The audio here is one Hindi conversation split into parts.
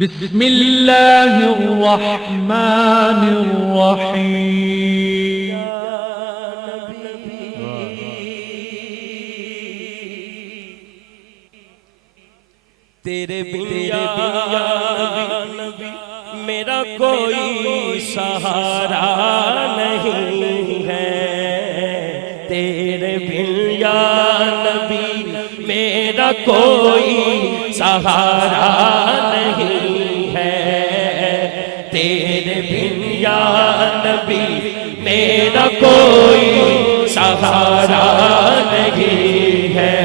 बिस्मिल्लाहिर्रहमानिर्रहीम। तेरे बिन या नबी मेरा कोई सहारा नहीं है। तेरे बिन या नबी मेरा कोई सहारा नहीं है। तेरे बिन या नबी मेरा कोई सहारा नहीं है।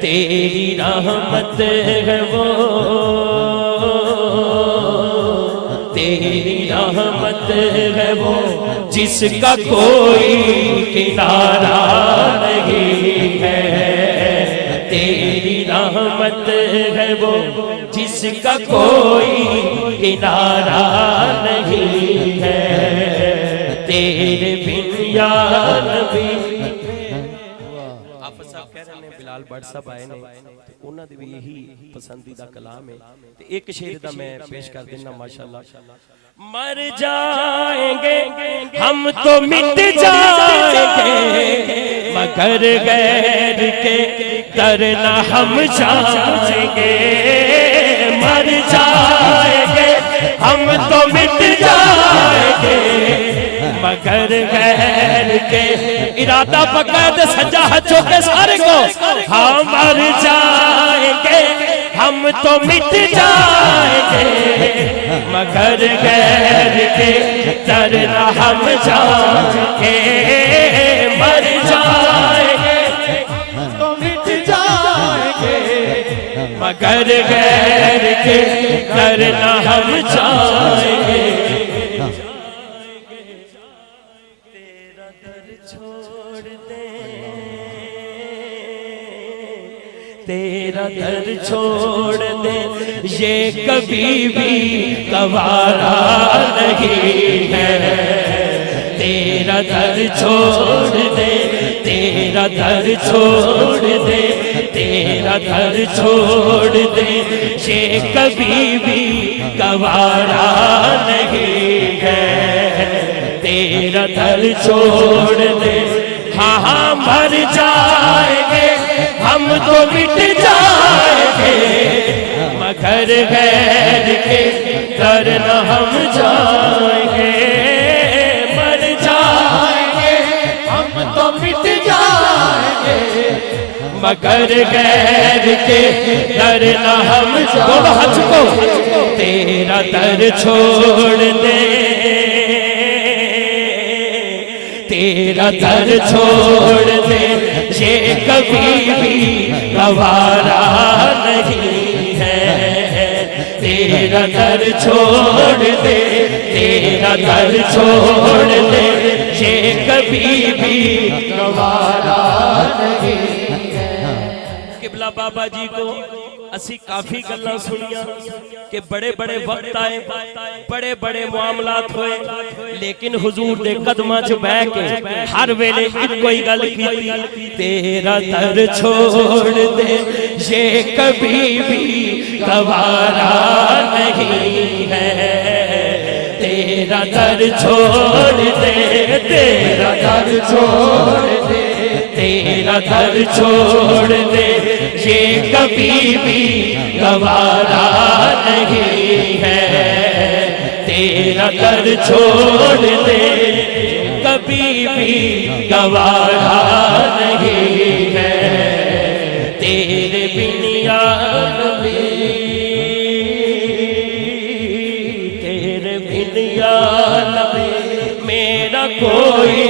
तेरी रहमत है वो, तेरी रहमत है वो जिसका कोई किनारा नहीं है। तेरी रहमत है वो जिसका कोई किनारा नहीं है। तेरे बिन या नबी बिलाल भट्ट साहब आए ने उन्होंने भी यही पसंदीदा कलाम है। एक शेर दा मैं पेश कर देना माशाअल्लाह। मर जाएंगे हम तो मिट जाएंगे मगर गैर के दर न हम जाएंगे। मर जाएंगे हम तो मिट जाएंगे मगर गैर के इरादा पकड़ सजा हजों के सारे को। हम मर जाएंगे हम तो मिट जाएंगे मगर गैर के दर न हम जाएंगे। मर जाएंगे तो मिट जाएंगे मगर गैर के दर न हम जाएंगे। तेरा दर छोड़ दे ये कभी भी गवारा नहीं है। तेरा दर छोड़ दे, तेरा दर छोड़ दे, तेरा दर छोड़ दे ये कभी भी गवारा नहीं है। तेरा दर छोड़ दे हाँ हाँ मर जाएंगे हम तो मिट जाएंगे मगर गैर के दर न हम जाएंगे। मर जाएंगे हम तो मिट जाएंगे मगर गैर के दर न हम जाएंगे। तेरा दर छोड़ दे, तेरा दर छोड़ दे ये कभी भी गवारा नहीं है। तेरा दर छोड़ दे, तेरा दर छोड़ दे ये कभी भी गवारा नहीं है। किबला बाबा जी को असी काफी गल्लां सुनिया कि बड़े बड़े वक्त आए, बड़े बड़े मामलात हुए, लेकिन हुजूर दे कदमां च बैठ के हर वेले इक्को ही गल कीती, तेरा दर छोड़ दे ये कभी भी गवारा नहीं है। तेरा दर छोड़ दे, तेरा दर छोड़ दे, तेरा दर छोड़ दे ये कभी भी गवारा नहीं है। तेरा दर छोड़ दे कभी भी गवारा नहीं है। तेरे बिन या नबी, तेरे बिन या नबी मेरा कोई